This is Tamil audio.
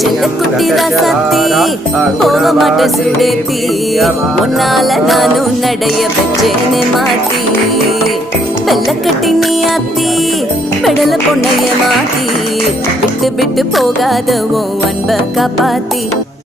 చెల్లకుట్టి రసత్తి పోవ మాట సుడేతి ఒన్నాల నాను నడయ బెచ్చేనే మాతి வெள்ளக்கட்டி நீ அத்தி பெடல பொண்ணைய மாத்தி விட்டு விட்டு போகாத ஓ அன்ப காப்பாத்தி